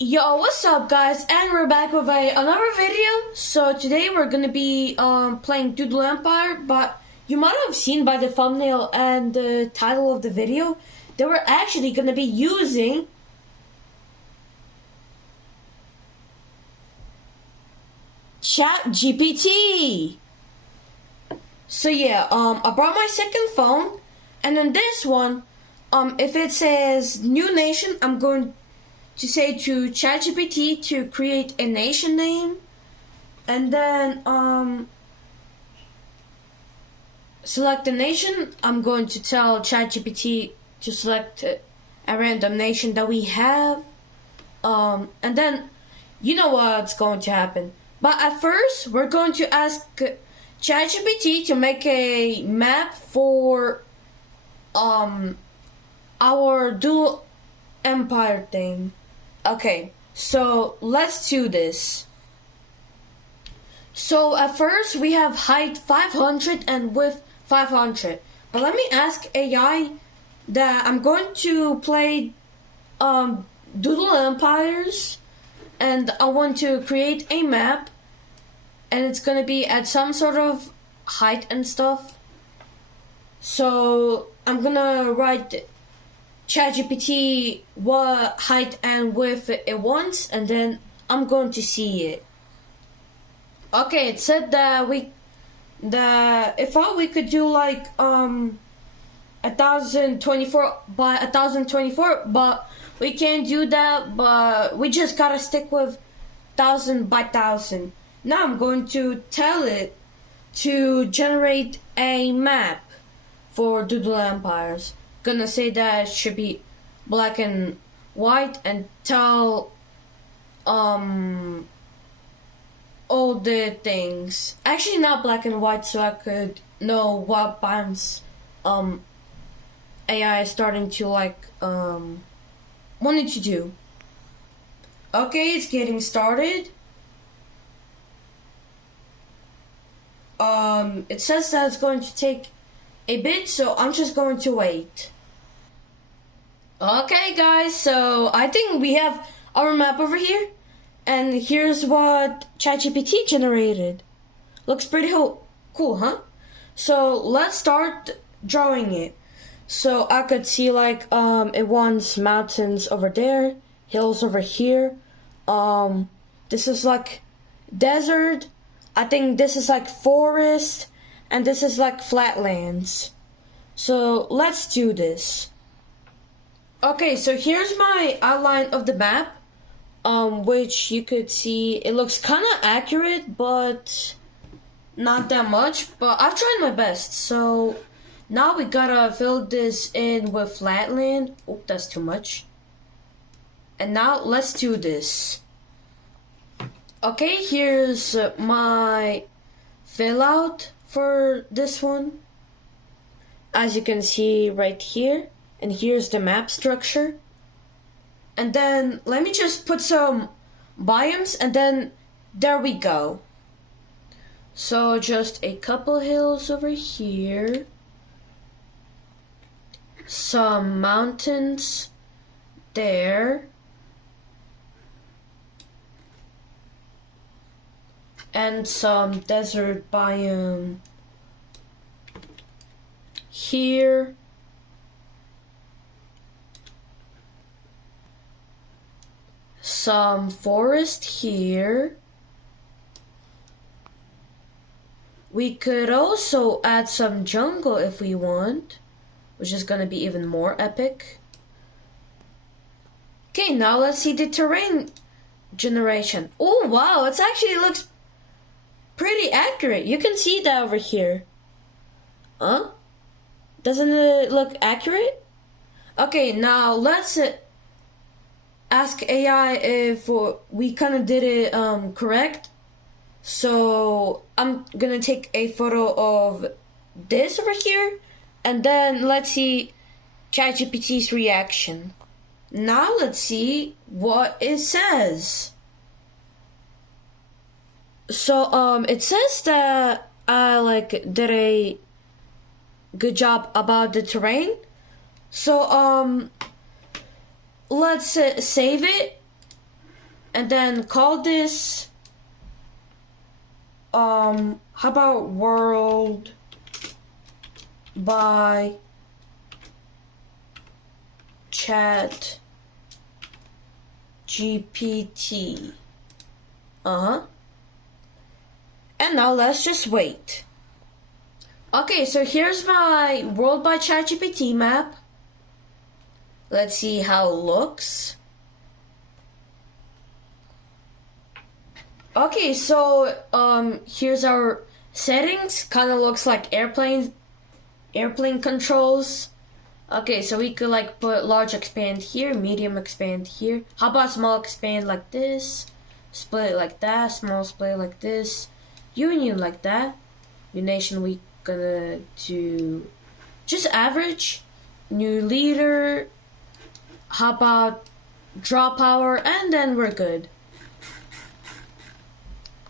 Yo, what's up guys? And we're back with another video. So today we're gonna be playing Doodle Empire, but you might have seen by the thumbnail and the title of the video that we're actually gonna be using ChatGPT. So yeah, I brought my second phone, and on this one, if it says new nation, I'm going to say to ChatGPT to create a nation name, and then select the nation. I'm going to tell ChatGPT to select a random nation that we have, and then you know what's going to happen. But at first, we're going to ask ChatGPT to make a map for our dual empire thing. Okay, so let's do this. So at first we have height 500 and width 500. But let me ask AI that I'm going to play Doodle Empires, and I want to create a map, and it's gonna be at some sort of height and stuff. So I'm gonna write ChatGPT what height and width it wants, and then I'm going to see it. Okay, it said that we could do like 1024 by 1024, but we can't do that. But we just gotta stick with 1000 by 1000. Now I'm going to tell it to generate a map for Doodle Empires. Gonna say that it should be black and white, and tell all the things. Actually not black and white, so I could know what bands AI is starting to wanted to do. Okay, it's getting started. It says that it's going to take a bit, so I'm just going to wait. Okay guys, so I think we have our map over here, and here's what ChatGPT generated. Looks pretty cool, huh? So let's start drawing it. So I could see it wants mountains over there, hills over here. This is like desert. I think this is like forest, and this is like flatlands. So let's do this. Okay, so here's my outline of the map, which you could see it looks kind of accurate, but not that much. But I've tried my best. So now we gotta fill this in with flatland. Oh, that's too much. And now let's do this. Okay, here's my fill out for this one. As you can see right here. And here's the map structure. And then let me just put some biomes, and then there we go. So just a couple hills over here. Some mountains there. And some desert biome here. Some forest here. We could also add some jungle if we want, which is gonna be even more epic. Okay, now let's see the terrain generation. Oh wow, it actually looks pretty accurate. You can see that over here. Huh? Doesn't it look accurate? Okay, now let's ask AI if we kind of did it correct. So I'm gonna take a photo of this over here, and then let's see ChatGPT's reaction. Now let's see what it says. So it says that I did a good job about the terrain. So let's save it, and then call this, how about world by chat GPT. And now let's just wait. Okay, so here's my world by ChatGPT map. Let's see how it looks. Okay, so here's our settings. Kind of looks like airplane controls. Okay, so we could like put large expand here, medium expand here. How about small expand like this? Split like that, small split like this. Union like that. Unation we gonna do just average. New leader. How about draw power, and then we're good.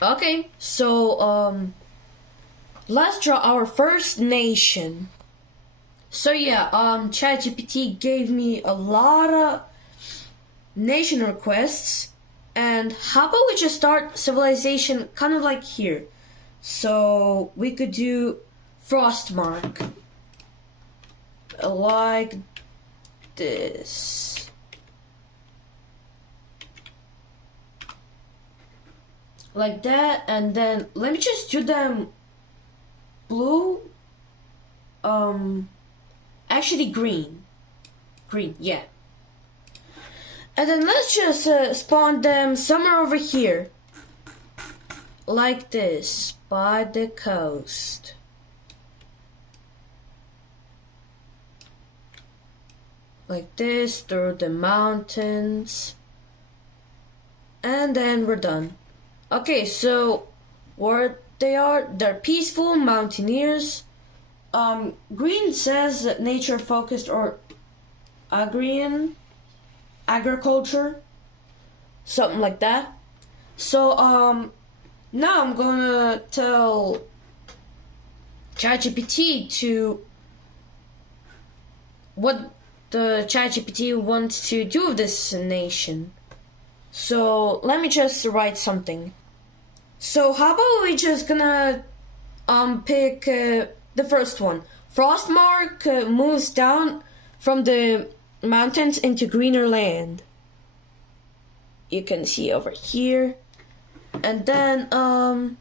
Okay, so let's draw our first nation. So yeah, ChatGPT gave me a lot of nation requests, and how about we just start civilization kind of like here. So we could do Frostmark like this. Like that, and then let me just do them blue. Actually green. Green, yeah. And then let's just spawn them somewhere over here. Like this, by the coast. Like this, through the mountains. And then we're done. Okay, so where they are, they're peaceful mountaineers. Green says that nature focused or agrarian, agriculture, something like that. So now I'm gonna tell ChatGPT to what the ChatGPT wants to do with this nation. So let me just write something. So how about we just gonna pick the first one. Frostmark moves down from the mountains into greener land. You can see over here. And then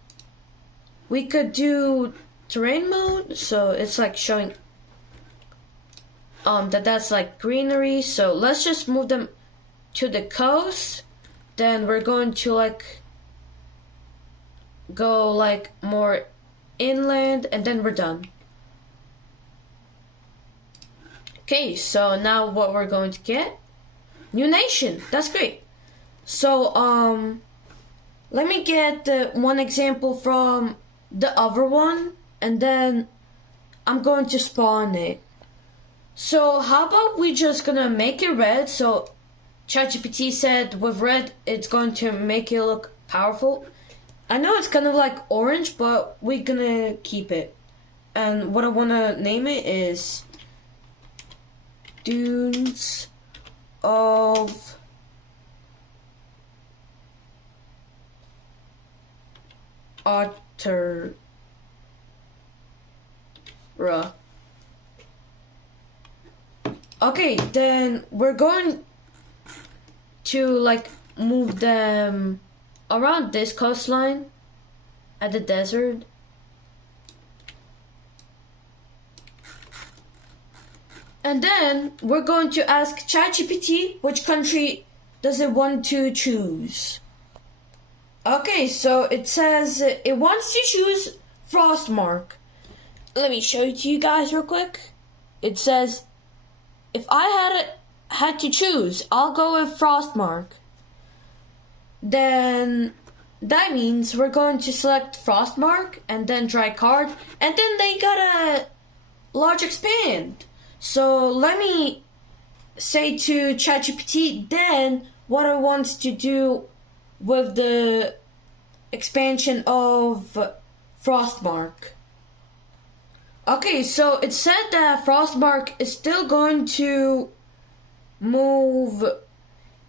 we could do terrain mode, so it's like showing that's like greenery. So let's just move them to the coast. Then we're going to like go like more inland, and then we're done. Okay, so now what we're going to get? New nation. That's great. So let me get one example from the other one, and then I'm going to spawn it. So how about we just gonna make it red? So ChatGPT said with red it's going to make it look powerful. I know it's kind of like orange, but we're gonna keep it. And what I wanna name it is Dunes of Ottera. Okay, then we're going to like move them around this coastline at the desert. And then we're going to ask ChatGPT which country does it want to choose. Okay, so it says it wants to choose Frostmark. Let me show it to you guys real quick. It says, if I had to choose, I'll go with Frostmark. Then that means we're going to select Frostmark and then dry card, and then they got a large expand. So let me say to ChatGPT then what I want to do with the expansion of Frostmark. Okay, so it said that Frostmark is still going to move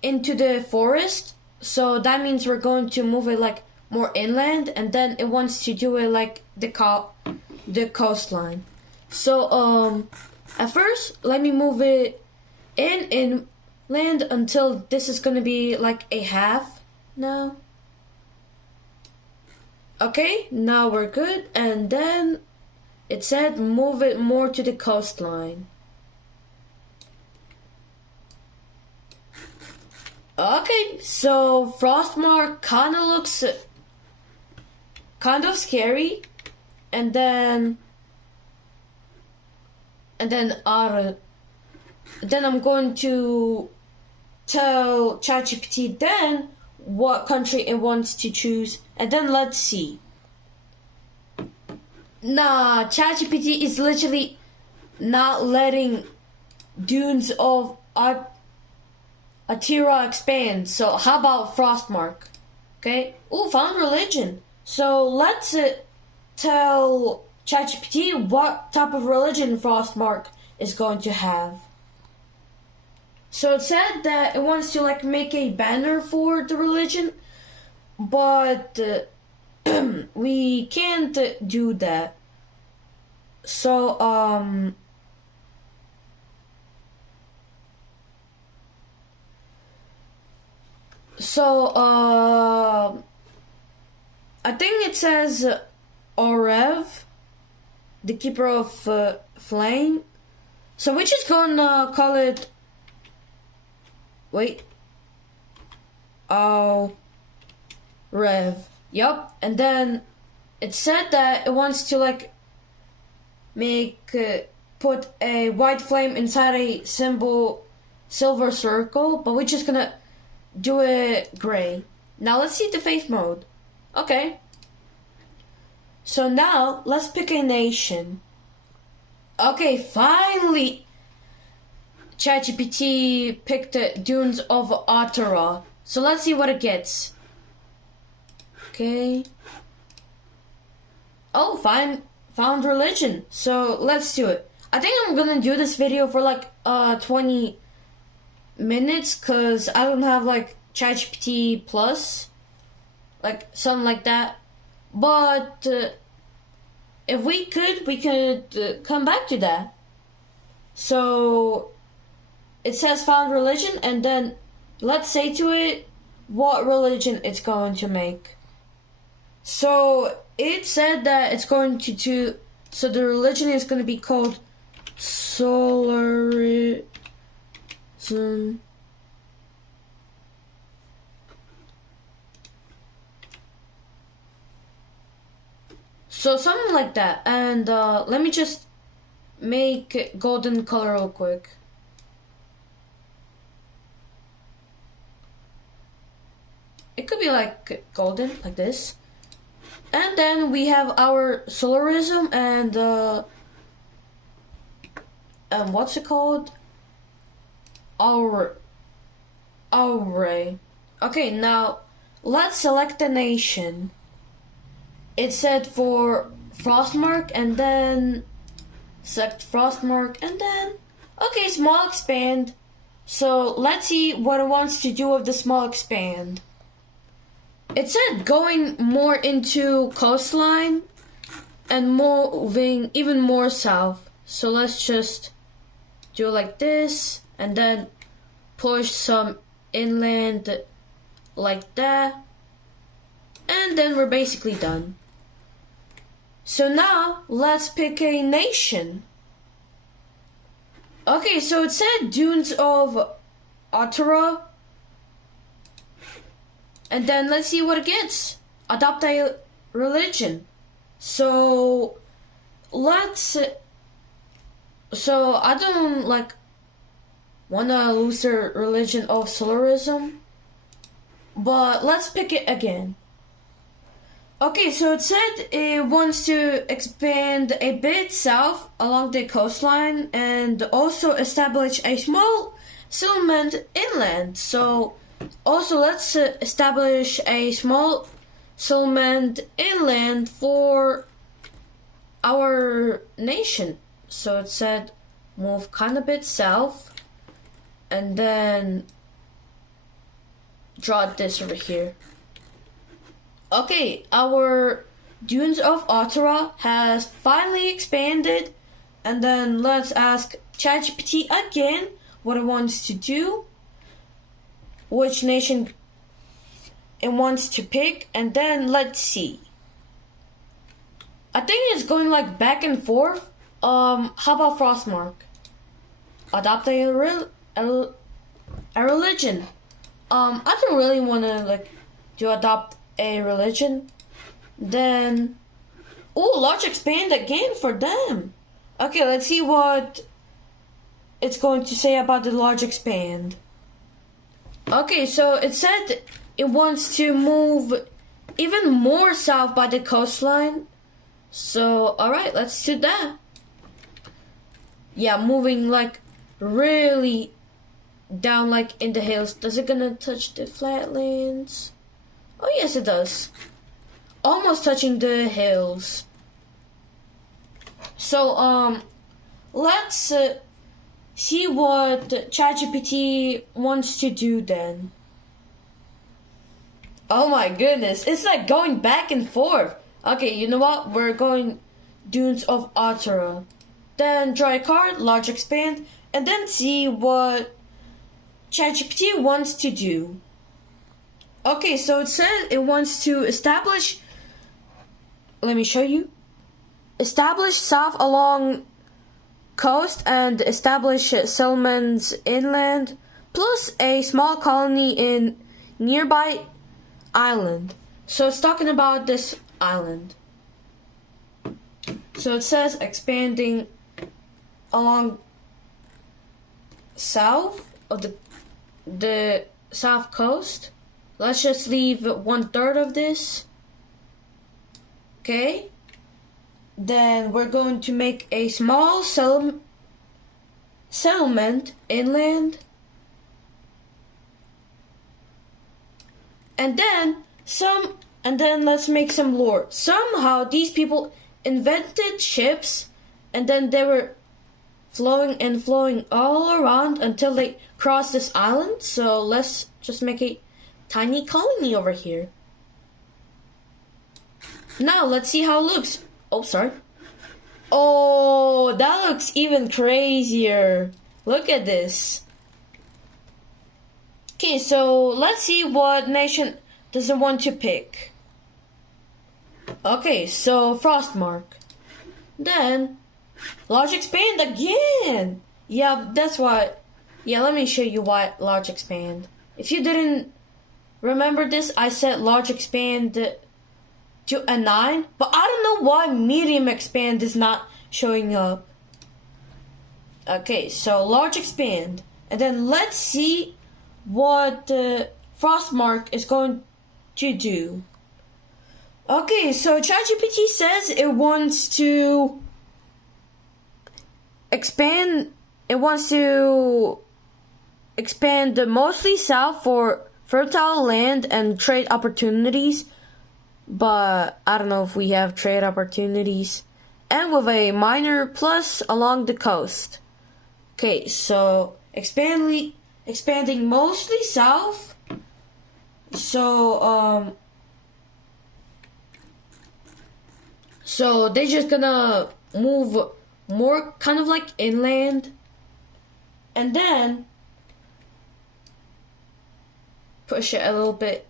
into the forest, So that means we're going to move it like more inland, and then it wants to do it like the coastline. So at first, let me move it inland until this is gonna be like a half now. Okay, now we're good, and then it said move it more to the coastline. Okay, so Frostmark kind of looks kind of scary, and then then I'm going to tell ChatGPT then what country it wants to choose, and then let's see. Nah, ChatGPT is literally not letting Dunes of Atira expand. So how about Frostmark? Okay. Ooh, found religion. So let's tell ChatGPT what type of religion Frostmark is going to have. So it said that it wants to like make a banner for the religion, but we can't do that. So I think it says Orev, the keeper of flame. So we're just gonna call it. Wait. Oh. Rev. Yup. And then it said that it wants to like put a white flame inside a silver circle, but we're just gonna do it gray. Now let's see the faith mode. Okay. So now let's pick a nation. Okay, finally ChatGPT picked the Dunes of Atara. So let's see what it gets. Okay. Oh, found religion. So let's do it. I think I'm gonna do this video for like 20 minutes because I don't have like ChatGPT Plus, like something like that. But if we could come back to that. So it says found religion, and then let's say to it what religion it's going to make. So it said that it's going to so the religion is going to be called Solarism. So something like that. And let me just make it golden color real quick. It could be like golden, like this. And then we have our solarism and what's it called? Our Okay, now let's select the nation. It said for Frostmark, and then select Frostmark, and then okay, small expand. So let's see what it wants to do with the small expand. It said going more into coastline and moving even more south. So let's just do it like this, and then push some inland like that, and then we're basically done. So now let's pick a nation. Okay, so it said Dunes of Atara. And then let's see what it gets. Adopt a religion. So let's. So I don't like wanna lose the religion of solarism, but let's pick it again. Okay, so it said it wants to expand a bit south along the coastline and also establish a small settlement inland. So also let's establish a small settlement inland for our nation. So it said move kind of bit south and then draw this over here. Okay, our Dunes of Ottawa has finally expanded. And then let's ask ChatGPT again what it wants to do, which nation it wants to pick, and then let's see. I think it's going like back and forth. How about Frostmark? Adopt a religion. I don't really want to like to adopt a religion. Then, large expand again for them. Okay, let's see what it's going to say about the large expand. Okay, so it said it wants to move even more south by the coastline. So, alright, let's do that. Yeah, moving like really down like in the hills. Does it gonna touch the flatlands? Oh yes, it does. Almost touching the hills. So, let's see what ChatGPT wants to do then. Oh my goodness, it's like going back and forth. Okay, you know what? We're going Dunes of Ottawa. Then draw a card, large expand, and then see what ChatGPT wants to do. Okay, so it says it wants to establish, let me show you. Establish south along coast and establish settlements inland, plus a small colony in nearby island. So it's talking about this island. So it says expanding along south of the south coast. Let's just leave 1/3 of this. Okay. Then we're going to make a small settlement inland. And then let's make some lore. Somehow these people invented ships, and then they were flowing all around until they crossed this island. So let's just make a tiny colony over here. Now let's see how it looks. Oh, sorry. Oh, that looks even crazier. Look at this. Okay, so let's see what nation does it want to pick. Okay, so Frostmark. Then, large expand again. Yeah, that's what. Yeah, let me show you why large expand. If you didn't remember this, I said large expand to a 9, but I don't know why medium expand is not showing up. Okay, so large expand, and then let's see what Frostmark is going to do. Okay, so ChatGPT says it wants to expand. It wants to expand mostly south for fertile land and trade opportunities. But I don't know if we have trade opportunities. And with a minor plus along the coast. Okay, so expanding mostly south. So they're just gonna move more kind of like inland. And then push it a little bit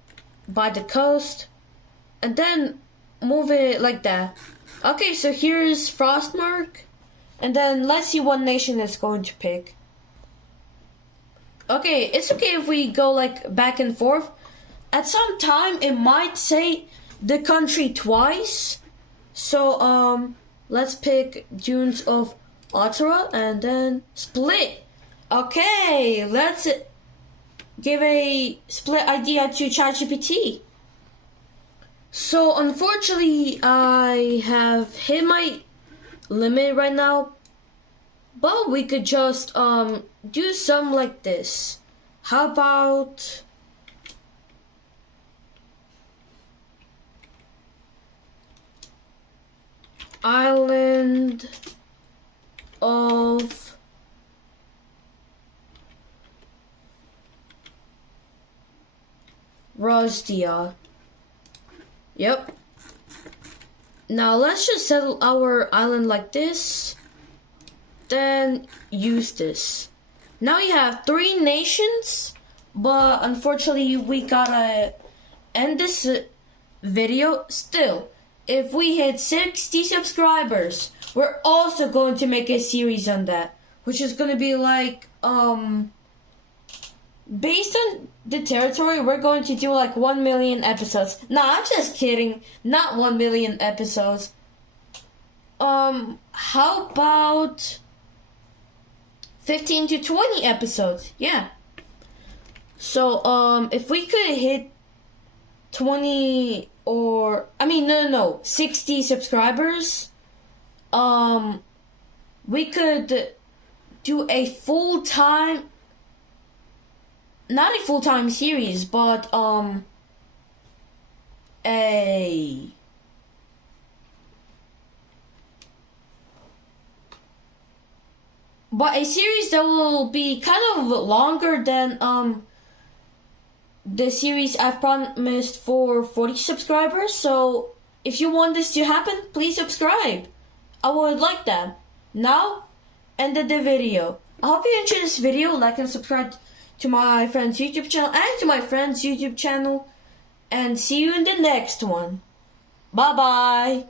by the coast. And then move it like that. Okay, so here's Frostmark. And then let's see what nation it's going to pick. Okay, it's okay if we go like back and forth. At some time, it might say the country twice. So, let's pick Dunes of Ottawa and then split. Okay, let's give a split idea to ChatGPT. So unfortunately, I have hit my limit right now, but we could just do some like this. How about island of was the yep. Now let's just settle our island like this. Then use this. Now you have 3 nations, but unfortunately we gotta end this video. Still, if we hit 60 subscribers, we're also going to make a series on that, which is gonna be like based on the territory, we're going to do like 1 million episodes. Nah, I'm just kidding. Not 1 million episodes. How about 15 to 20 episodes? Yeah. So, if we could hit 20 or, I mean, no, 60 subscribers, we could do a full-time, not a full-time series, but, a series that will be kind of longer than, the series I've promised for 40 subscribers. So if you want this to happen, please subscribe. I would like that. Now, ended the video. I hope you enjoyed this video. Like and subscribe to my friend's YouTube channel and to my friend's YouTube channel. And see you in the next one. Bye bye.